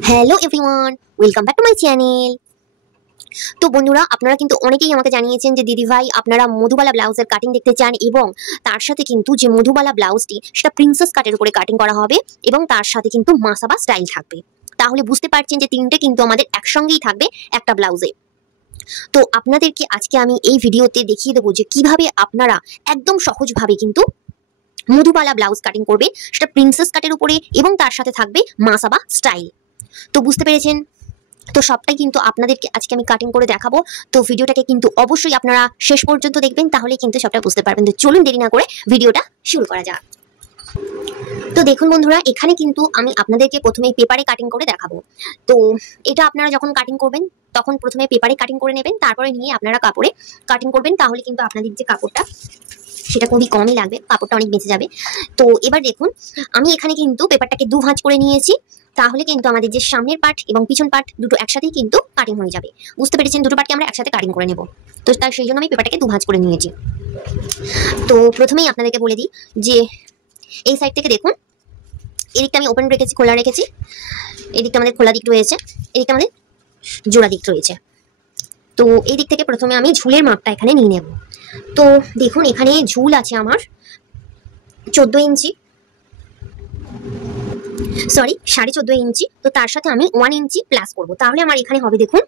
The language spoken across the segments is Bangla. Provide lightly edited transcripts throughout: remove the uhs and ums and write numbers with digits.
Hello everyone, welcome back to my channel. তো বন্ধুরা, আপনারা কিন্তু অনেকেই আমাকে জানিয়েছেন যে দিদি ভাই আপনারা মধুবালা ব্লাউজের কাটিং দেখতে চান, এবং তার সাথে কিন্তু যে মধুবালা ব্লাউজটি সেটা প্রিন্সেস কাটের উপরে কাটিং করা হবে এবং তার সাথে কিন্তু মাসাবা স্টাইল থাকবে। তাহলে বুঝতে পারছেন যে তিনটে কিন্তু আমাদের একসঙ্গেই থাকবে একটা ব্লাউজে। তো আপনাদেরকে আজকে আমি এই ভিডিওতে দেখিয়ে দেবো যে কিভাবে আপনারা একদম সহজভাবে কিন্তু মধুবালা ব্লাউজ কাটিং করবে, সেটা প্রিন্সেস কাটের উপরে এবং তার সাথে থাকবে মাসাবা স্টাইল। তো বুঝতে পেরেছেন? তো সবটাই কিন্তু আপনাদেরকে আজকে আমি কাটিং করে দেখাবো। তো ভিডিওটাকে কিন্তু অবশ্যই আপনারা শেষ পর্যন্ত দেখবেন, তাহলে কিন্তু সবটা বুঝতে পারবেন। তো চলুন দেরি না করে ভিডিওটা শুরু করা যাক। তো দেখুন বন্ধুরা, এখানে কিন্তু আমি আপনাদেরকে প্রথমে পেপারে কাটিং করে দেখাবো। তো এটা আপনারা যখন কাটিং করবেন তখন প্রথমে পেপারে কাটিং করে নেবেন, তারপরে নিয়ে আপনারা কাপড়ে কাটিং করবেন, তাহলে কিন্তু আপনাদের যে কাপড়টা সেটা খুবই কমই লাগবে, কাপড়টা অনেক বেঁচে যাবে। তো এবার দেখুন, আমি এখানে কিন্তু পেপারটাকে দু ভাঁজ করে নিয়েছি, তাহলে কিন্তু আমাদের যে সামনের পার্ট এবং পিছন পার্ট দুটো একসাথেই কিন্তু কাটিং হয়ে যাবে। বুঝতে পেরেছেন? দুটো পার্টকে আমরা একসাথে কাটিং করে নেব। তো তার সেই জন্য আমি পেপারটাকে দু ভাঁজ করে নিয়েছি। তো প্রথমেই আপনাদেরকে বলে দিই যে এই সাইড থেকে দেখুন, এদিকটা আমি ওপেন রেখেছি, খোলা রেখেছি, এদিকটা আমাদের খোলা দিক রয়েছে, এদিকটা আমাদের জোড়া দিক রয়েছে। তো এই দিক থেকে প্রথমে আমি ঝুলের মাপটা এখানে নিয়ে নেব। তো দেখুন, এখানে ঝুল আছে আমার 14 ইঞ্চি, সরি 14.5 ইঞ্চি। তো তার সাথে আমি 1 ইঞ্চি প্লাস করব, তাহলে আমার এখানে হবে, দেখুন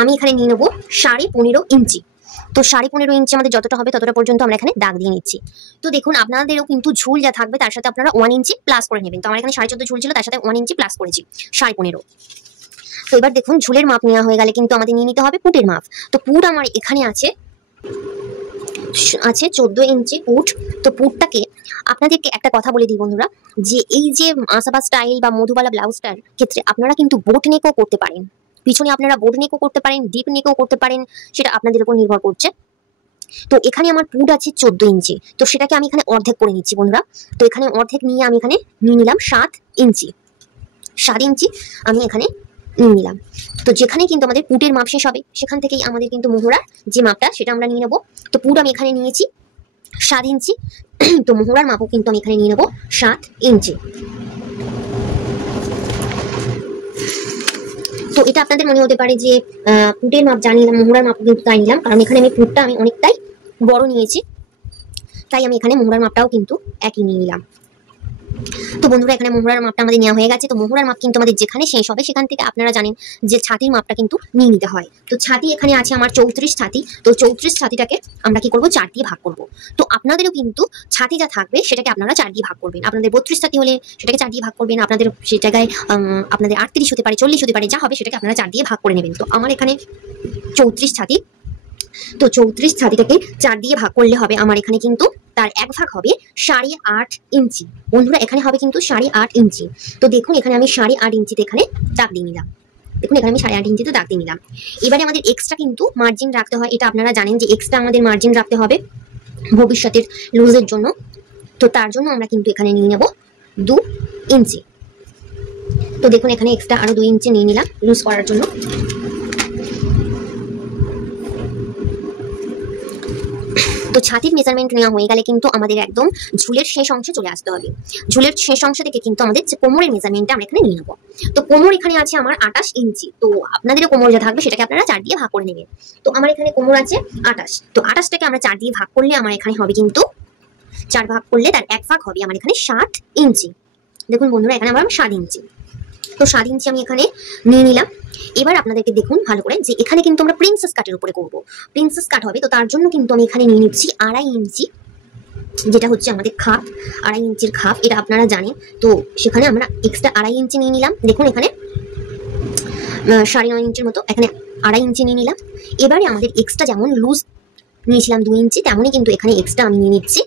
আমি এখানে নিয়ে নেবো 15.5 ইঞ্চি। তো 15.5 ইঞ্চি আমাদের যতটা হবে ততটা পর্যন্ত আমরা এখানে দাগ দিয়ে নিচ্ছি। তো দেখুন, আপনাদেরও কিন্তু ঝুল যা থাকবে তার সাথে আপনারা 1 ইঞ্চি প্লাস করে নেবেন। তো আমার এখানে 14.5 ঝুল ছিল, তার সাথে 1 ইঞ্চি প্লাস করেছি 15.5। তো এবার দেখুন, ঝুলের মাপ নেওয়া হয়ে গেলে কিন্তু আমাদের নিয়ে নিতে হবে পুটের মাপ। তো পুট আমার এখানে আছে 14 ইঞ্চি পুট। তো পুটটাকে আপনাদেরকে একটা কথা বলে দিই বন্ধুরা, যে এই যে মাসাবা স্টাইল বা মধুবালা ব্লাউজটার ক্ষেত্রে আপনারা কিন্তু বোট নেকও করতে পারেন, পিছনে আপনারা বোট নেকও করতে পারেন, ডিপ নেকও করতে পারেন, সেটা আপনাদের উপর নির্ভর করছে। তো এখানে আমার পুট আছে 14 ইঞ্চি, তো সেটাকে আমি এখানে অর্ধেক করে নিচ্ছি বন্ধুরা। তো এখানে অর্ধেক নিয়ে আমি এখানে নিয়ে নিলাম 7 ইঞ্চি। 7 ইঞ্চি আমি এখানে নিয়ে নিলাম। তো যেখানে কিন্তু আমাদের পুটের মাপ শেষ হবে সেখান থেকেই আমাদের কিন্তু মোহরার যে মাপটা সেটা আমরা নিয়ে নেবো। তো পুট আমি এখানে নিয়েছি 7 ইঞ্চি। তো মোহরার মাপও কিন্তু আমি এখানে নিয়ে নেবো 7 ইঞ্চি। তো এটা আপনাদের মনে হতে পারে যে পুটের মাপ জানি না, মোহরার মাপ কিন্তু তাই নিলাম, কারণ এখানে আমি পুটটা আমি অনেকটাই বড় নিয়েছি, তাই আমি এখানে মোহরার মাপটাও কিন্তু একই নিয়ে নিলাম। তো বন্ধুরা, এখানে মোহরার মাপটা আমাদের নেওয়া হয়ে গেছে। তো মোহরার মাপ কিন্তু আমাদের যেখানে শেষ হবে সেখান থেকে আপনারা জানেন যে ছাতির মাপটা কিন্তু নিয়ে নিতে হয়। তো ছাতি এখানে আছে আমার 34 ছাতি। তো 34 ছাতিটাকে আমরা কি করব, 4 দিয়ে ভাগ করব। তো আপনাদেরও কিন্তু ছাতি যা থাকবে সেটাকে আপনারা 4 দিয়ে ভাগ করবেন। আপনাদের 32 ছাতি হলে সেটাকে 4 দিয়ে ভাগ করবেন, আপনাদের সে জায়গায় আপনাদের 38 হতে পারে, 40 হতে পারে, যা হবে সেটাকে আপনারা 4 দিয়ে ভাগ করে নেবেন। তো আমার এখানে 34 ছাতি। তো 34 ছাতিটাকে 4 দিয়ে ভাগ করলে হবে আমার এখানে কিন্তু তার এক ভাগ হবে 8.5 ইঞ্চি। বন্ধুরা, এখানে হবে কিন্তু 8.5 ইঞ্চি। তো দেখুন, এখানে আমি 8.5 ইঞ্চিতে এখানে দাগ দিয়ে নিলাম। দেখুন, এখানে আমি 8.5 ইঞ্চিতে দাগ দিয়ে নিলাম। এবারে আমাদের এক্সট্রা কিন্তু মার্জিন রাখতে হয়, এটা আপনারা জানেন যে এক্সট্রা আমাদের মার্জিন রাখতে হবে ভবিষ্যতের লুজের জন্য। তো তার জন্য আমরা কিন্তু এখানে নিয়ে নেব 2 ইঞ্চি। তো দেখুন, এখানে এক্সট্রা আরো 2 ইঞ্চি নিয়ে নিলাম লুজ করার জন্য। তো ছাতির মেজারমেন্ট নেওয়া হয়ে গেলে কিন্তু আমাদের একদম ঝুলের শেষ অংশে চলে আসতে হবে। ঝুলের শেষ অংশ থেকে কিন্তু আমাদের যে কোমরের মেজারমেন্টটা আমরা এখানে নিয়ে নেবো। তো কোমর এখানে আছে আমার 28 ইঞ্চি। তো আপনাদেরও কোমর যা থাকবে সেটাকে আপনারা 4 দিয়ে ভাগ করে নেবেন। তো আমার এখানে কোমর আছে 28। তো 28টাকে আমরা 4 দিয়ে ভাগ করলে আমার এখানে হবে কিন্তু 4 ভাগ করলে তার এক ভাগ হবে আমার এখানে 7 ইঞ্চি। দেখুন বন্ধুরা, এখানে আমার 7 ইঞ্চি। তো 7 ইঞ্চি আমি এখানে নিয়ে নিলাম। এবার আপনাদেরকে দেখুন ভালো করে যে এখানে কিন্তু আমরা প্রিন্সেস কাটের উপরে করব, প্রিন্সেস কাট হবে। তো তার জন্য কিন্তু আমি এখানে নিয়ে নিচ্ছি 2.5 ইঞ্চি, যেটা হচ্ছে আমাদের খাপ, 2.5 ইঞ্চির খাপ, এটা আপনারা জানেন। তো সেখানে আমরা এক্সট্রা 2.5 ইঞ্চি নিয়ে নিলাম। দেখুন, এখানে 9.5 ইঞ্চির মতো এখানে 2.5 ইঞ্চি নিয়ে নিলাম। এবারে আমাদের এক্সট্রা যেমন লুজ নিয়েছিলাম 2 ইঞ্চি, তেমনই কিন্তু এখানে এক্সট্রা আমি নিয়ে নিচ্ছি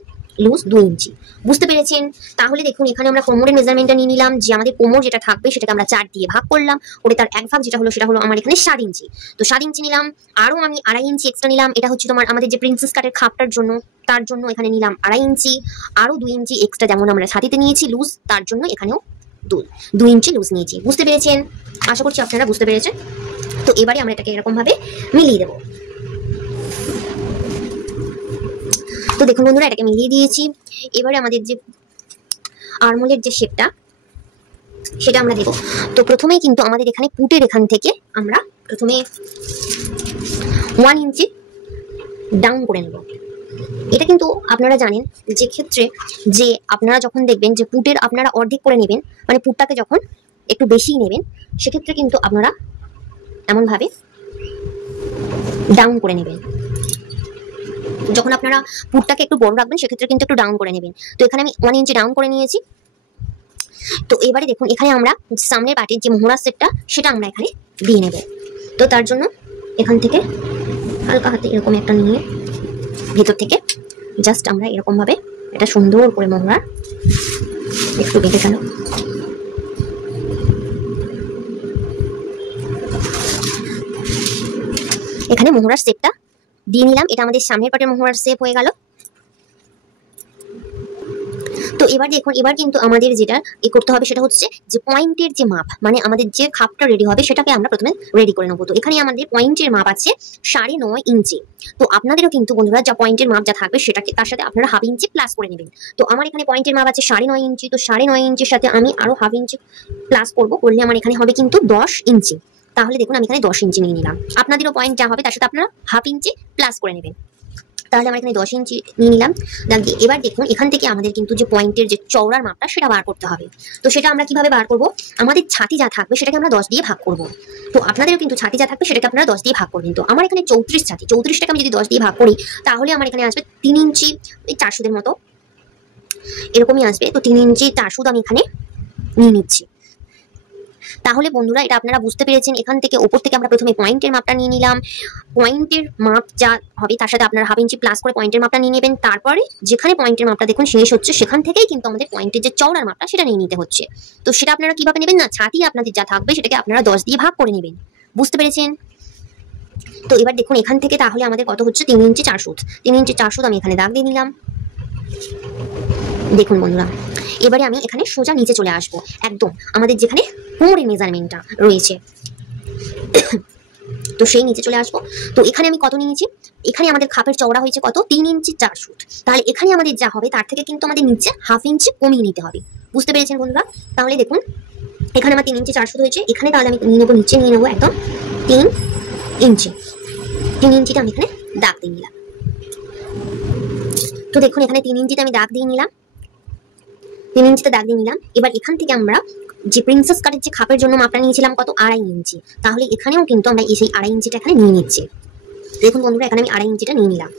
লুজ 2 ইঞ্চি। বুঝতে পেরেছেন? তাহলে দেখুন, এখানে আমরা কোমরের মেজারমেন্টটা নিয়ে নিলাম, যে আমাদের কোমর যেটা থাকবে সেটাকে আমরা 4 দিয়ে ভাগ করলাম, করে তার এক ভাগ যেটা হলো সেটা হলো আমার এখানে 7 ইঞ্চি। তো 7 ইঞ্চি নিলাম, আরও আমি 2.5 ইঞ্চি এক্সট্রা নিলাম, এটা হচ্ছে তোমার আমাদের যে প্রিন্সেস কাটের খাপটার জন্য, তার জন্য এখানে নিলাম 2.5 ইঞ্চি। আরও 2 ইঞ্চি এক্সট্রা যেমন আমরা ছাতিতে নিয়েছি লুজ, তার জন্য এখানেও 2 ইঞ্চি লুজ নিয়েছি। বুঝতে পেরেছেন? আশা করছি আপনারা বুঝতে পেরেছেন। তো এবারে আমরা এটাকে এরকম ভাবে মিলিয়ে দেবো। তো দেখুন বন্ধুরা, এটাকে মিলিয়ে দিয়েছি। এবারে আমাদের যে আরমোলের যে শেপটা, সেটা আমরা এখানে নিয়ে নেব। তো 2 ইঞ্চি এক্সট্রা নিলাম, 2 ইঞ্চি সেটা আমরা দেব। তো প্রথমেই কিন্তু আমাদের এখানে পুটের এখান থেকে আমরা প্রথমে 1 ইঞ্চি ডাউন করে নেব। এটা কিন্তু আপনারা জানেন যে ক্ষেত্রে যে আপনারা যখন দেখবেন যে পুটের আপনারা অর্ধেক করে নেবেন, মানে পুটটাকে যখন একটু বেশি নেবেন, সেক্ষেত্রে কিন্তু আপনারা এমনভাবে ডাউন করে নেবেন। যখন আপনারা পুটটাকে একটু বড় রাখবেন সেক্ষেত্রে কিন্তু একটু ডাউন করে নেবেন। তো এখানে আমি 1 ইঞ্চি ডাউন করে নিয়েছি। তো এবারে দেখুন এখানে আমরা সামনের পার্টির যে মোহরার সেটটা সেটা আমরা এখানে দিয়ে নেব। তো তার জন্য এখান থেকে হালকা হাতে এরকম একটা নিয়ে ভেতর থেকে জাস্ট আমরা এরকম ভাবে এটা সুন্দর করে মোহরা একটু বেঁধে গেল। এখানে মোহরার শেপটা দিয়ে নিলাম। এটা আমাদের সামনের পাটের মোহরার শেপ হয়ে গেল। তো এবার দেখুন এবার কিন্তু আমাদের যেটা করতে হবে সেটা হচ্ছে যে পয়েন্টের যে মাপ, মানে আমাদের যে খাপটা রেডি হবে সেটাকে আমরা প্রথমে রেডি করে নেবো। তো এখানে আমাদের পয়েন্টের মাপ আছে 9.5 ইঞ্চি। তো আপনাদেরও কিন্তু বন্ধুরা যা পয়েন্টের মাপ যা থাকবে সেটাকে তার সাথে আপনারা 1/2 ইঞ্চি প্লাস করে নেবেন। তো আমার এখানে পয়েন্টের মাপ আছে 9.5 ইঞ্চি। তো 9.5 ইঞ্চির সাথে আমি আরো 1/2 ইঞ্চি প্লাস করবো, করলে আমার এখানে হবে কিন্তু 10 ইঞ্চি। তাহলে দেখুন আমি এখানে 10 ইঞ্চি নিয়ে নিলাম। আপনাদেরও পয়েন্ট যা হবে তার সাথে আপনারা 1/2 ইঞ্চি প্লাস করে নেবেন। তাহলে আমরা এখানে 10 ইঞ্চি নিয়ে নিলাম। এবার দেখুন এখান থেকে আমাদের কিন্তু যে পয়েন্টের যে চওড়ার মাপটা সেটা বার করতে হবে। তো সেটা আমরা কিভাবে বার করব? আমাদের ছাতি যা থাকবে সেটাকে আমরা 10 দিয়ে ভাগ করব। তো আপনাদেরও কিন্তু ছাতি যা থাকবে সেটাকে আপনারা 10 দিয়ে ভাগ করবেন। তো আমার এখানে 34 ছাতি, 34টাকে আমি যদি 10 দিয়ে ভাগ করি তাহলে আমার এখানে আসবে 3 ইঞ্চি 400 মতো এরকমই আসবে। তো 3 ইঞ্চি 400 আমি এখানে নিয়ে নিচ্ছি। তাহলে বন্ধুরা এটা আপনারা বুঝতে পেরেছেন। এখান থেকে ওপর থেকে আমরা প্রথমে পয়েন্টের মাপটা নিয়ে নিলাম। পয়েন্টের মাপ যা হবে তার সাথে আপনারা 1/2 ইঞ্চি প্লাস করে পয়েন্টের মাপটা নিয়ে নেবেন। তারপরে যেখানে পয়েন্টের মাপটা দেখুন শেষ হচ্ছে সেখান থেকেই কিন্তু আমাদের পয়েন্টের যে চওড়ার মাপটা সেটা নিয়ে নিতে হচ্ছে। তো সেটা আপনারা কিভাবে নেবেন না, ছাতি আপনাদের যা থাকবে সেটাকে আপনারা 10 দিয়ে ভাগ করে নেবেন। বুঝতে পেরেছেন? তো এবার দেখুন এখান থেকে তাহলে আমাদের কত হচ্ছে 3 ইঞ্চি 400। 3 ইঞ্চি 400 আমি এখানে দাগ দিয়ে নিলাম। দেখুন বন্ধুরা এবারে আমি এখানে সোজা নিচে চলে আসবো, একদম আমাদের যেখানে কোমরের মেজারমেন্টটা রয়েছে তো সেই নিচে চলে আসবো। তো এখানে আমি কত নিয়েছি? এখানে আমাদের খাপের চওড়া হয়েছে কত? 3 ইঞ্চি 400। তাহলে এখানে আমাদের যা হবে তার থেকে কিন্তু আমাদের নিচে 1/2 ইঞ্চি কমিয়ে নিতে হবে। বুঝতে পেরেছেন বন্ধুরা? তাহলে দেখুন এখানে আমার 3 ইঞ্চি 400 হয়েছে, এখানে তাহলে আমি নিয়ে নেবো, নিচে নিয়ে নেবো একদম 3 ইঞ্চি। 3 ইঞ্চিটা আমি এখানে দাগ দিয়ে নিলাম। তো দেখুন এখানে 3 ইঞ্চিতে আমি দাগ দিয়ে নিলাম। 3 ইঞ্চিতে দাগ দিয়ে নিলাম। এবার এখান থেকে আমরা যে প্রিন্সেস কাটের যে খাপের জন্য মাপটা নিয়েছিলাম কত? 2.5 ইঞ্চি। তাহলে এখানেও কিন্তু আমরা এই সেই 2.5 ইঞ্চিটা এখানে নিয়ে নিচ্ছি। দেখুন বন্ধুরা এখানে আমি 2.5 ইঞ্চিটা নিয়ে নিলাম।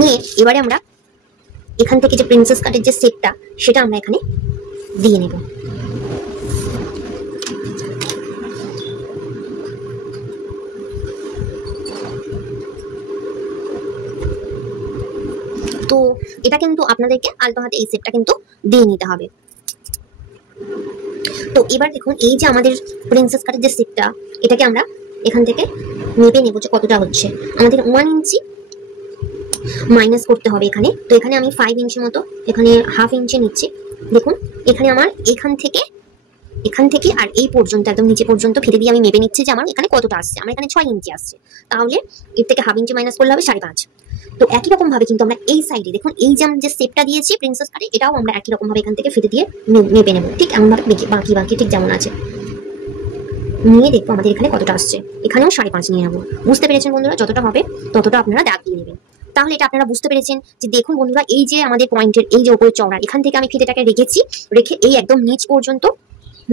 নিয়ে এবারে আমরা এখান থেকে যে প্রিন্সেস কাটের যে সেটটা সেটা আমরা এখানে দিয়ে নেব। তো এটা কিন্তু আপনাদেরকে আলতো হাতে এই সেটটা কিন্তু দিয়ে নিতে হবে। তো এবার দেখুন এই যে আমাদের প্রিন্সেস কাটের যে সেটটা এটাকে আমরা এখান থেকে মেপে নেব যে কতটা হচ্ছে। আমাদের 1 ইঞ্চি মাইনাস করতে হবে এখানে। তো এখানে আমি 5 ইঞ্চি মতো এখানে 1/2 ইঞ্চি নিচ্ছি। দেখুন এখানে আমার এখান থেকে আর এই পর্যন্ত একদম নিচে পর্যন্ত ফিরে দিয়ে আমি মেপে নিচ্ছি যে আমার এখানে কতটা আসছে। আমার এখানে 6 ইঞ্চি আসছে। তাহলে এর থেকে 1/2 ইঞ্চি মাইনাস করলে হবে 5.5। তো একই রকম ভাবে কিন্তু আমরা এই সাইডে দেখুন এই যে আমরা যে শেপটা দিয়েছি প্রিন্সেস কাটে এটাও আমরা একই রকম ভাবে এখান থেকে ফিরে দিয়ে মেপে নেব। ঠিক এমন ভাবে বাকি ঠিক যেমন আছে নিয়ে দেখবো আমাদের এখানে কতটা আসছে। এখানেও 5.5 নিয়ে নেবো। বুঝতে পেরেছেন বন্ধুরা? যতটা হবে ততটা আপনারা দাগ দিয়ে নেবেন। তাহলে এটা আপনারা বুঝতে পেরেছেন যে দেখুন বন্ধুরা এই যে আমাদের পয়েন্টের এই যে উপরের চওড়া এখান থেকে আমি ফিতেটাকে রেখে এই একদম নিচ পর্যন্ত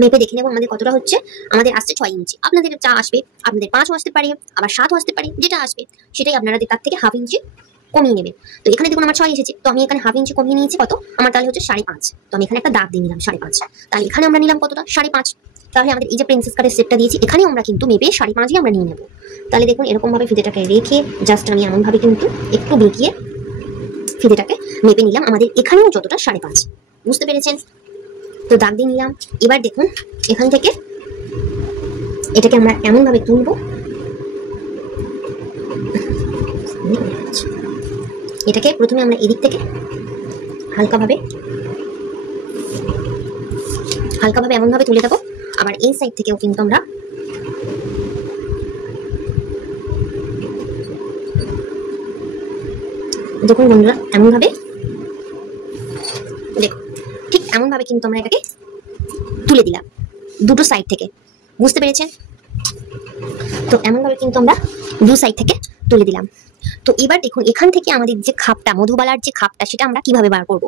মেপে দেখে নেবো আমাদের কতটা হচ্ছে। আমাদের আসছে 6 ইঞ্চি। আপনাদের যা আসবে, আপনাদের 5ও আসতে পারে, আবার 7ও আসতে পারে, যেটা আসবে সেটাই আপনারা তার থেকে 1/2 ইঞ্চি কমিয়ে নেবেন। তো এখানে দেখুন আমার 6 এসেছে, তো আমি এখানে 1/2 ইঞ্চি কমিয়ে নিয়েছি কত? আমার তাহলে হচ্ছে 5.5। তো আমি এখানে একটা দাগ দিয়ে নিলাম 5.5। তাহলে এখানে আমরা নিলাম কতটা? 5.5। তাহলে আমাদের এই যে প্রিন্সেস কাটের সেটটা দিয়েছি এখানেও আমরা কিন্তু মেপে 5.5ই আমরা নিয়ে নেব। তাহলে দেখুন এরকম ভাবে ফিতেটাকে রেখে জাস্ট আমি এমন ভাবে কিন্তু একটু বেঁকিয়ে ফিতেটাকে মেপে নিলাম আমাদের এখানেও যতটা 5.5। বুঝতে পেরেছেন? তো দাগ দিয়ে নিলাম। এবার দেখুন এখান থেকে এটাকে আমরা এমন ভাবে তুলবো, এটাকে প্রথমে আমরা এদিক থেকে হালকাভাবে এমন ভাবে তুলে দেবো। আবার এই সাইড থেকেও কিন্তু আমরা দেখুন বন্ধুরা এমন ভাবে দেখুন ঠিক এমন ভাবে কিন্তু আমরা এটাকে তুলে তুলে দিলাম দুটো সাইড থেকে, বুঝতে পেরেছেন? তো এমনভাবে কিন্তু আমরা দু সাইড থেকে তুলে দিলাম। তো এবার দেখুন এখান থেকে আমাদের যে খাপটা, মধুবালার যে খাপটা, সেটা আমরা কিভাবে বার করব।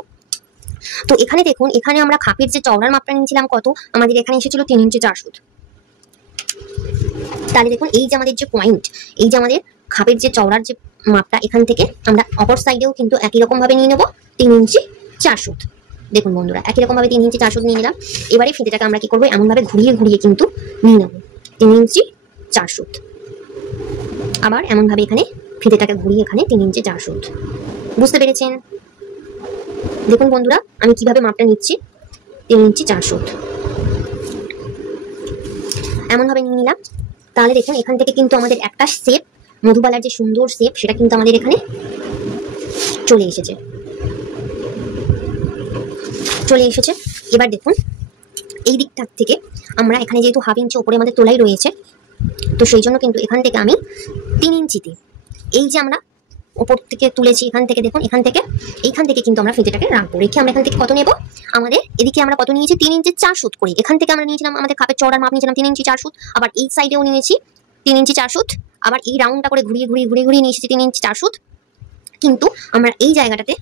তো এখানে দেখুন, এখানে আমরা খাপের যে চওড়ার মাপটা নিয়েছিলাম কত, আমাদের এখানে এসেছিল 3 ইঞ্চি 4 সুত। তাহলে দেখুন এই যে আমাদের যে পয়েন্ট, এই যে আমাদের খাপের যে চওড়ার যে মাপটা, এখান থেকে আমরা অপর সাইডেও কিন্তু একই রকম ভাবে নিয়ে নেব 3 ইঞ্চি 4 সুত। দেখুন বন্ধুরা, একই রকম ভাবে 3 ইঞ্চি 4 সুত নিয়ে নিলাম। এবারে ফিতেটাকে আমরা কি করবো, এমন ভাবে ঘুরিয়ে ঘুরিয়ে কিন্তু নিয়ে নেব 3 ইঞ্চি 4 সুত। আবার এমন ভাবে এখানে ফিতেটাকে ঘুরিয়ে এখানে 3 ইঞ্চি 4 সুত। বুঝতে পেরেছেন? দেখুন বন্ধুরা আমি কিভাবে মাপটা নিচ্ছি, 3 ইঞ্চি 4 সুত এমন ভাবে নিয়ে নিলাম। তাহলে দেখুন এখান থেকে কিন্তু আমাদের একটা শেপ, মধুবালার যে সুন্দর শেপ, সেটা কিন্তু আমাদের এখানে চলে এসেছে। এবার দেখুন এই দিকটা থেকে আমরা এখানে যেহেতু হাফ ইঞ্চি উপরে আমাদের তোলাই রয়েছে, তো সেই জন্য কিন্তু এখান থেকে আমি 3 ইঞ্চিতে, এই যে আমরা উপর থেকে তুলেছি এখান থেকে, দেখুন এইখান থেকে কিন্তু আমরা ফিতেটাকে রাখবো। রেখে আমরা এখান থেকে কত নেব, আমাদের এদিকে আমরা কত নিয়েছি, 3 ইঞ্চি 4 সুত করে। এখান থেকে আমরা নিয়েছিলাম, আমাদের খাপের চওড়ার মাপ নিয়েছিলাম 3 ইঞ্চি 4 সুত। আবার এই সাইডেও নিয়েছি 3 ইঞ্চি 4 সুত। আবার এই রাউন্ডটা করে ঘুরিয়ে ঘুরিয়ে ঘুরিয়ে ঘুরিয়ে নিয়েছি 3 ইঞ্চি 4 সুত। কিন্তু আমরা এই জায়গাটাতে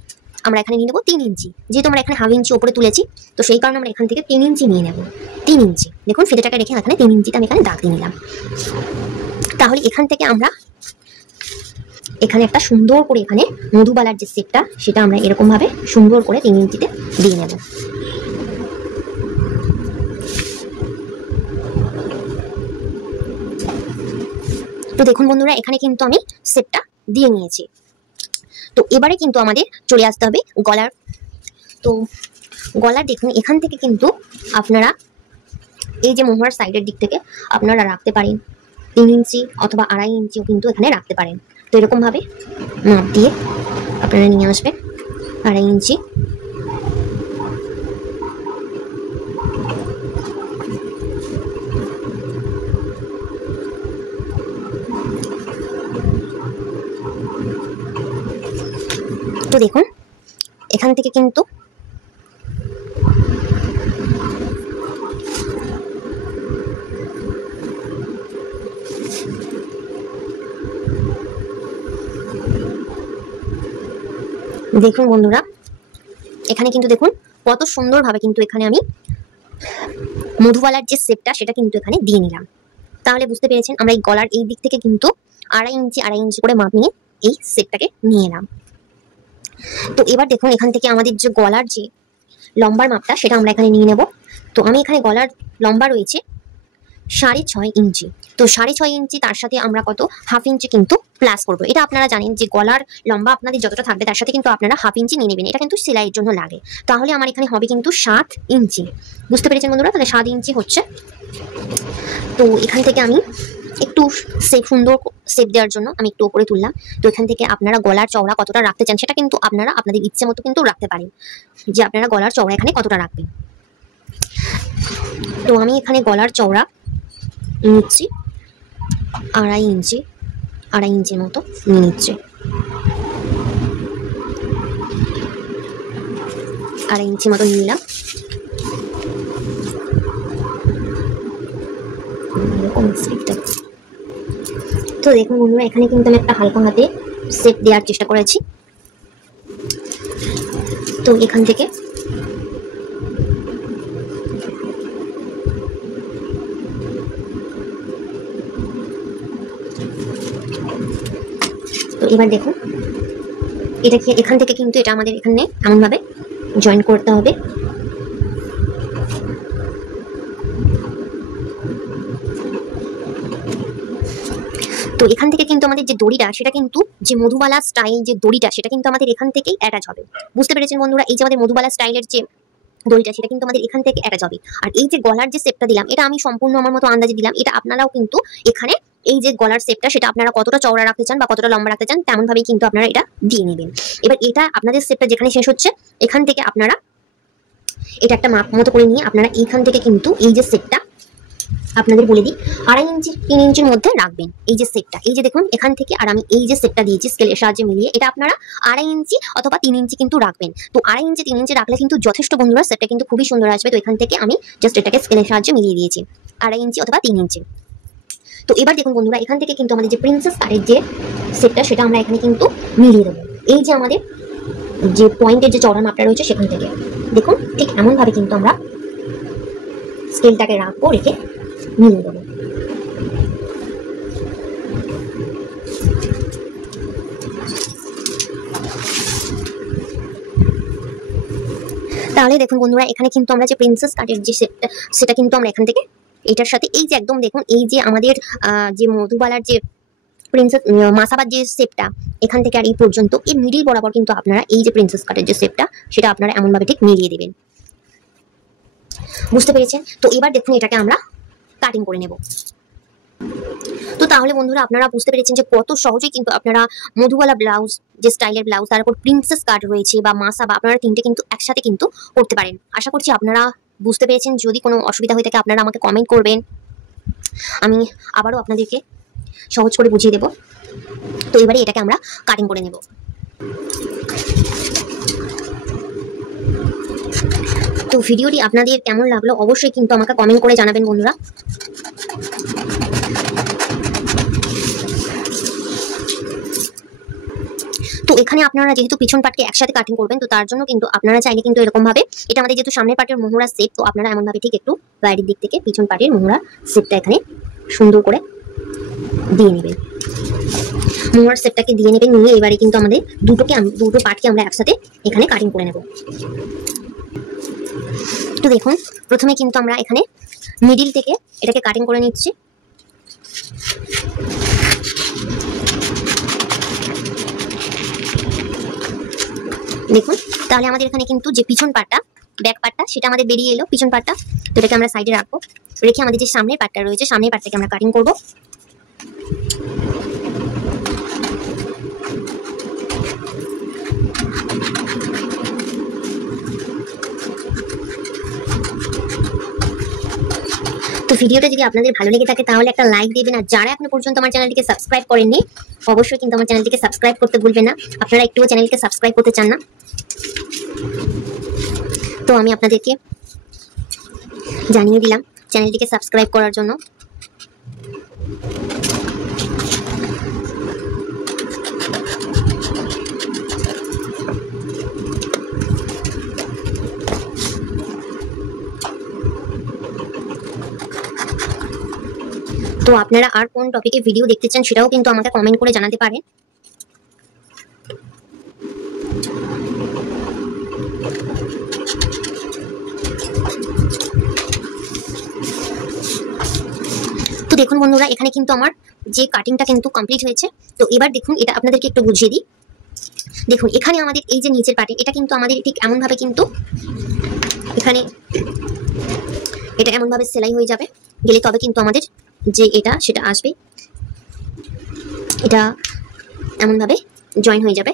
আমরা এখানে নিয়ে নেবো 3 ইঞ্চি, যেহেতু আমরা এখানে হাফ ইঞ্চি উপরে তুলেছি, তো সেই কারণে আমরা এখান থেকে 3 ইঞ্চি নিয়ে নেব। 3 ইঞ্চি দেখুন ফিতেটাকে রেখে এখানে 3 ইঞ্চিটা আমি এখানে দাগ দিয়ে নিলাম। তাহলে এখান থেকে আমরা এখানে একটা সুন্দর করে এখানে মধুবালার যে শেপটা, সেটা আমরা এরকম ভাবে সুন্দর করে 3 ইঞ্চিতে দিয়ে নেব। তো দেখুন বন্ধুরা এখানে কিন্তু আমি শেপটা দিয়ে নিয়েছি। তো এবারে কিন্তু আমাদের চলে আসতে হবে গলার। তো গলার দেখুন এখান থেকে কিন্তু আপনারা এই যে মোহরার সাইডের দিক থেকে আপনারা রাখতে পারেন 3 ইঞ্চি অথবা 2.5 ইঞ্চিও কিন্তু এখানে রাখতে পারেন। তো এরকম ভাবে মাপ দিয়ে আপনারা নিয়ে আসবেন 2.5 ইঞ্চি। তো দেখুন এখান থেকে কিন্তু দেখুন বন্ধুরা এখানে কিন্তু দেখুন কত সুন্দরভাবে কিন্তু এখানে আমি মধুবালার যে শেপটা, সেটা কিন্তু এখানে দিয়ে নিলাম। তাহলে বুঝতে পেরেছেন আমরা এই গলার এই দিক থেকে কিন্তু 2.5 ইঞ্চি করে মাপ নিয়ে এই শেপটাকে নিয়ে এলাম। তো এবার দেখুন এখান থেকে আমাদের যে গলার যে লম্বার মাপটা, সেটা আমরা এখানে নিয়ে নেব। তো আমি এখানে গলার লম্বা রয়েছে 6.5 ইঞ্চি। তো 6.5 ইঞ্চি, তার সাথে আমরা কত হাফ ইঞ্চি কিন্তু প্লাস করবো। এটা আপনারা জানেন যে গলার লম্বা আপনাদের যতটা থাকবে তার সাথে কিন্তু আপনারা হাফ ইঞ্চি নিয়ে নেবেন, এটা কিন্তু সেলাইয়ের জন্য লাগে। তাহলে আমার এখানে হবে কিন্তু 7 ইঞ্চি। বুঝতে পেরেছেন বন্ধুরা? তাহলে 7 ইঞ্চি হচ্ছে। তো এখান থেকে আমি একটু সুন্দর শেপ দেওয়ার জন্য আমি একটু উপরে তুললাম। তো এখান থেকে আপনারা গলার চওড়া কতটা রাখতে চান সেটা কিন্তু আপনারা আপনাদের ইচ্ছে মতো কিন্তু রাখতে পারেন, যে আপনারা গলার চওড়া এখানে কতটা রাখবেন। তো আমি এখানে গলার চওড়া নিচ্ছি 2.5 ইঞ্চি, 2.5 ইঞ্চির মতো নিয়ে নিচ্ছে। 2.5 ইঞ্চি মতো নিয়ে নিলাম। তো দেখুন বন্ধুরা এখানে কিন্তু আমি একটা হালকা হাতে শেপ দেওয়ার চেষ্টা করেছি। তো এখান থেকে তো এবার দেখুন এটা কি, এখান থেকে কিন্তু এটা আমাদের এখানে এমন ভাবে জয়েন করতে হবে। তো এখান থেকে কিন্তু আমাদের যে দড়িটা, সেটা কিন্তু যে মধুবালা স্টাইল যে দড়িটা, সেটা কিন্তু আমাদের এখান থেকেই অ্যাটাচ হবে। বুঝতে পেরেছেন বন্ধুরা? এই যে আমাদের মধুবালা স্টাইলের যে দড়িটা, সেটা কিন্তু আমাদের এখান থেকে অ্যাটাচ হবে। আর এই যে গলার যে শেপটা দিলাম, এটা আমি সম্পূর্ণ আমার মতো আন্দাজে দিলাম। এটা আপনারাও কিন্তু এখানে এই যে গলার শেপটা, সেটা আপনারা কতটা চওড়া রাখতে চান বা কতটা লম্বা রাখতে চান, তেমন ভাবেই কিন্তু আপনারা এটা দিয়ে নেবেন। এবার এটা আপনাদের শেপটা যেখানে শেষ হচ্ছে, এখান থেকে আপনারা এটা একটা মাপ মতো করে নিয়ে আপনারা এইখান থেকে কিন্তু এই যে শেপটা, আপনাদের বলে দিই, 2.5 ইঞ্চি 3 ইঞ্চির মধ্যে রাখবেন এই যে সেটটা। এই যে দেখুন এখান থেকে আর আমি এই যে সেটটা দিয়েছি স্কেলের সাহায্যে মিলিয়ে, এটা আপনারা 2.5 ইঞ্চি অথবা 3 ইঞ্চি কিন্তু রাখবেন। তো 2.5 ইঞ্চি 3 ইঞ্চি রাখলে কিন্তু যথেষ্ট বন্ধুরা, সেটটা কিন্তু খুবই সুন্দর আসবে। তো এখান থেকে আমি জাস্ট এটাকে স্কেলের সাহায্যে মিলিয়ে দিয়েছি 2.5 ইঞ্চি অথবা 3 ইঞ্চি। তো এবার দেখুন বন্ধুরা, এখান থেকে কিন্তু আমাদের যে প্রিন্সেস কাটের যে সেটটা সেটা আমরা এখানে কিন্তু মিলিয়ে দেবো। এই যে আমাদের যে পয়েন্টের যে চওড়া মাপটা রয়েছে সেখান থেকে দেখুন ঠিক এমনভাবে কিন্তু আমরা স্কেলটাকে রাখবো, রেখে মিলিয়ে দেবো। তাহলে দেখুন বন্ধুরা, এখানে কিন্তু আমরা যে প্রিন্সেস কাটের যে সেটটা সেটা কিন্তু আমরা এখান থেকে এটার সাথে এই যে একদম দেখুন এই যে আমাদের যে মধুবালার যে প্রিন্সেস মাসাবার যে শেপটা এখান থেকে আর এই পর্যন্ত এই মিডিল বরাবর কিন্তু আপনারা এই যে প্রিন্সেস কাটের যে শেপটা সেটা আপনারা এমনভাবে ঠিক মিলিয়ে দেবেন। বুঝতে পেরেছেন? তো এবার দেখুন এটাকে আমরা কাটিং করে নেব। তো তাহলে বন্ধুরা আপনারা বুঝতে পেরেছেন যে কত সহজেই কিন্তু আপনারা মধুবালা ব্লাউজ যে স্টাইলের ব্লাউজ, তার উপর প্রিন্সেস কাট রয়েছে বা মাসাবা, আপনারা তিনটে কিন্তু একসাথে কিন্তু করতে পারেন। আশা করছি আপনারা বুঝতে পেরেছেন। যদি কোনো অসুবিধা হয়ে থাকে আপনারা আমাকে কমেন্ট করবেন, আমি আবারও আপনাদেরকে সহজ করে বুঝিয়ে দেব। তো এবারে এটাকে আমরা কাটিং করে নেব। তো ভিডিওটি আপনাদের কেমন লাগলো অবশ্যই কিন্তু আমাকে কমেন্ট করে জানাবেন বন্ধুরা। তো এখানে আপনারা যেহেতু পিছন পাটকে একসাথে কাটিং করবেন, তো তার জন্য কিন্তু আপনারা চাইলে কিন্তু এরকম ভাবে, এটা আমাদের যেহেতু সামনের পাটের মোহরা সেট, তো আপনারা এমন ভাবে ঠিক একটু বাইরের দিক থেকে পিছন পাটের মোহরা সেটটা এখানে সুন্দর করে দিয়ে নেবেন। মোহরার সেটটাকে দিয়ে নেবেন, নিয়ে এবারে কিন্তু আমাদের দুটো পাটকে আমরা একসাথে এখানে কাটিং করে নেব। তো দেখুন প্রথমে কিন্তু আমরা এখানে মিডিল থেকে এটাকে কাটিং করে নিচ্ছি। দেখুন তাহলে আমাদের এখানে কিন্তু যে পিছন পাটটা, ব্যাক পাটটা সেটা আমাদের বেরিয়ে এলো, পিছন পাটটা। তো এটাকে আমরা সাইডে রাখবো, রেখে আমাদের যে সামনের পাটটা রয়েছে সামনের পাটটাকে আমরা কাটিং করব। তো ভিডিওটা যদি আপনাদের ভালো লেগে থাকে তাহলে একটা লাইক দেবেন, আর যারা এখনো পর্যন্ত আমার চ্যানেলটিকে সাবস্ক্রাইব করেননি অবশ্যই কিন্তু আমার চ্যানেলটিকে সাবস্ক্রাইব করতে ভুলবেন না। আপনারা একটুও চ্যানেলকে সাবস্ক্রাইব করতে চান না, তো আমি আপনাদেরকে জানিয়ে দিলাম চ্যানেলটিকে সাবস্ক্রাইব করার জন্য। তো আপনারা আর কোন টপিকে ভিডিও দেখতে চান সেটাও কিন্তু আমাকে কমেন্ট করে জানাতে পারেন। তো দেখুন বন্ধুরা, এখানে কিন্তু আমার যে কাটিংটা কিন্তু কমপ্লিট হয়েছে। তো এবার দেখুন এটা আপনাদেরকে একটু বুঝিয়ে দিই। দেখুন এখানে আমাদের এই যে নিচের পাটে এটা কিন্তু আমাদের ঠিক এমনভাবে কিন্তু এখানে এটা এমনভাবে সেলাই হয়ে যাবে, গেলে তবে কিন্তু আমাদের যে এটা সেটা আসবে, এটা এমনভাবে জয়েন হয়ে যাবে।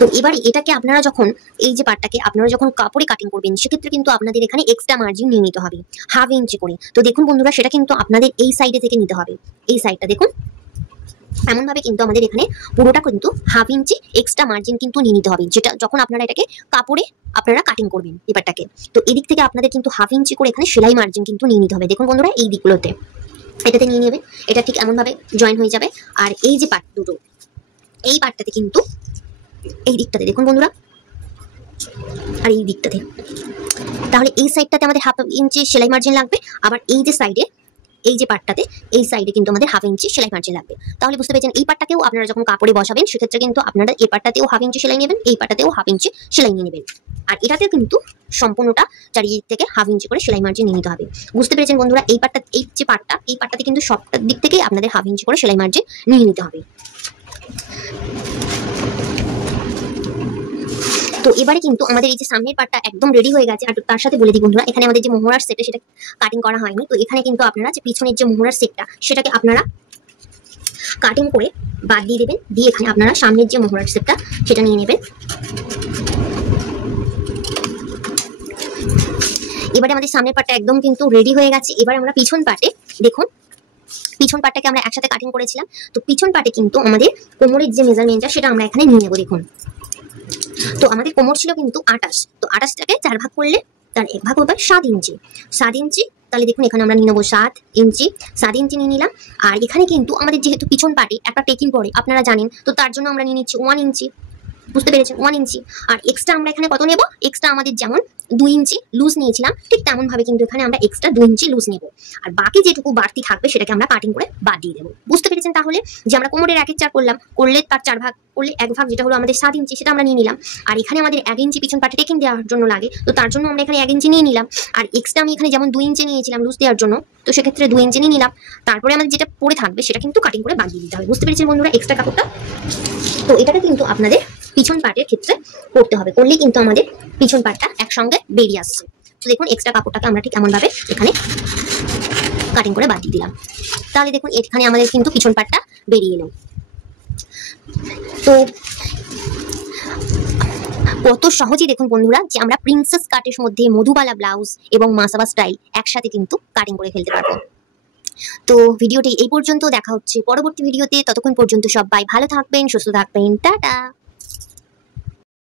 তো এবারে এটাকে আপনারা যখন এই যে পাটটাকে আপনারা যখন কাপড়ে কাটিং করবেন সেক্ষেত্রে কিন্তু আপনাদের এখানে এক্সট্রা মার্জিন নিয়ে নিতে হবে 1/2 ইঞ্চি করে। তো দেখুন বন্ধুরা সেটা কিন্তু আপনাদের এই সাইডে থেকে নিতে হবে, এই সাইডটা দেখুন এমনভাবে কিন্তু আমাদের এখানে পুরোটা কিন্তু 1/2 ইঞ্চি এক্সট্রা মার্জিন কিন্তু নিয়ে নিতে হবে, যেটা যখন আপনারা এটাকে কাপড়ে আপনারা কাটিং করবেন পেপারটাকে। তো এদিক থেকে আপনাদের কিন্তু 1/2 ইঞ্চি করে এখানে সেলাই মার্জিন কিন্তু নিয়ে নিতে হবে। দেখুন বন্ধুরা এই দিকগুলোতে এটাতে নিয়ে নেবেন, এটা ঠিক এমনভাবে জয়েন হয়ে যাবে। আর এই যে পার্ট দুটো, এই পার্টটাতে কিন্তু এই দিকটাতে দেখুন বন্ধুরা, আর এই দিকটাতে, তাহলে এই সাইডটাতে আমাদের 1/2 ইঞ্চি সেলাই মার্জিন লাগবে, আবার এই যে সাইডে এই যে পার্টটাতে এই সাইডে কিন্তু আমাদের 1/2 ইঞ্চি সেলাই মার্জিন লাগবে। তাহলে বুঝতে পেরেছেন এই পার্টটাকেও আপনারা যখন কাপড়ে বসাবেন সেক্ষেত্রে কিন্তু আপনারা এই পার্টটাতেও 1/2 ইঞ্চি সেলাই নেবেন, এই পার্টটাতেও 1/2 ইঞ্চি সেলাই নিয়ে নেবেন। আর এটাতে কিন্তু সম্পূর্ণটা চারিদিক থেকে 1/2 ইঞ্চি করে সেলাই মার্জিন নিয়ে নিতে হবে। বুঝতে পেরেছেন বন্ধুরা? এই পার্টটা, এই যে পার্টটা, এই পার্টটাতে কিন্তু সবটার দিক থেকেই আপনাদের 1/2 ইঞ্চি করে সেলাই মার্জিন নিয়ে নিতে হবে। তো এবারে কিন্তু আমাদের এই যে সামনের পার্টটা একদম রেডি হয়ে গেছে। আর তার সাথে বলে দিই বন্ধুরা, এখানে আমাদের যে মোহরার সেটটা সেটা কাটিং করা হয়নি। তো এখানে কিন্তু আপনারা যে পিছনের যে মোহরার সেটটা সেটাকে আপনারা কাটিং করে বাদ দিয়ে দেবেন, দিয়ে এখানে আপনারা সামনের যে মোহরার সেটটা সেটা নিয়ে নেবেন। এবারে আমাদের সামনের পার্টটা একদম কিন্তু রেডি হয়ে গেছে। এবার আমরা পিছন পার্টে দেখুন, পিছন পার্টটাকে আমরা একসাথে কাটিং করেছিলাম। তো পিছন পার্টে কিন্তু আমাদের কোমরের যে মেজারমেন্টটা সেটা আমরা এখানে নিয়ে নেবো। দেখুন, তো আমাদের কোমর ছিল কিন্তু 28, তো 28টাকে 4 ভাগ করলে তার 1 ভাগ হবে 7 ইঞ্চি। 7 ইঞ্চি, তাহলে দেখুন এখানে আমরা নিয়ে নেবো 7 ইঞ্চি। 7 ইঞ্চি নিয়ে নিলাম। আর এখানে কিন্তু আমাদের যেহেতু পিছন পার্টে একটা টেকিং পড়ে আপনারা জানেন, তো তার জন্য আমরা নিয়ে নিচ্ছি 1 ইঞ্চি। বুঝতে পেরেছেন, 1 ইঞ্চি। আর এক্সট্রা আমরা এখানে কত নেব? এক্সট্রা আমাদের যেমন 2 ইঞ্চি লুজ নিয়েছিলাম, ঠিক তেমন ভাবে কিন্তু এখানে আমরা এক্সট্রা 2 ইঞ্চি লুজ নেব। আর বাকি যেটুকু বাড়তি থাকবে সেটাকে আমরা কাটিং করে বাদ দিয়ে দেবো। বুঝতে পেরেছেন তাহলে? যে আমরা কোমরের 1/4 করলাম, করলে তার 4 ভাগ করলে 1 ভাগ যেটা হলো আমাদের 7 ইঞ্চি, সেটা আমরা নিয়ে নিলাম। আর এখানে আমাদের 1 ইঞ্চি পিছন পার্টে টেকিং দেওয়ার জন্য লাগে, তো তার জন্য আমরা এখানে 1 ইঞ্চি নিয়ে নিলাম। আর এক্সট্রা আমি এখানে যেমন 2 ইঞ্চি নিয়েছিলাম লুজ দেওয়ার জন্য, তো সেক্ষেত্রে 2 ইঞ্চি নিয়ে নিলাম। তারপরে আমাদের যেটা পড়ে থাকবে সেটা কিন্তু কাটিং করে বাদ দিয়ে দিতে হবে। বুঝতে পেরেছেন বন্ধুরা এক্সট্রা কাপড়টা? তো এটাকে কিন্তু আপনাদের পিছন পার্টের ক্ষেত্রে করতে হবে, করলেই কিন্তু আমাদের পিছন পার্টটা একসঙ্গে বেরিয়ে আসছে। তো দেখুন এক্সট্রা কাপড়টাকে আমরা ঠিক এমনভাবে এখানে কাটিং করে বাদ দিয়ে দিলাম। তাহলে দেখুন এখানে আমাদের কিন্তু পিছন পার্টটা বেরিয়ে এলো। তো কত সহজেই দেখুন বন্ধুরা যে আমরা প্রিন্সেস কাটের মধ্যে মধুবালা ব্লাউজ এবং মাসাবা স্টাইল একসাথে কিন্তু কাটিং করে ফেলতে পারবো। তো ভিডিওটি এই পর্যন্ত, দেখা হচ্ছে পরবর্তী ভিডিওতে। ততক্ষণ পর্যন্ত সবাই ভালো থাকবেন, সুস্থ থাকবেন, টাটা।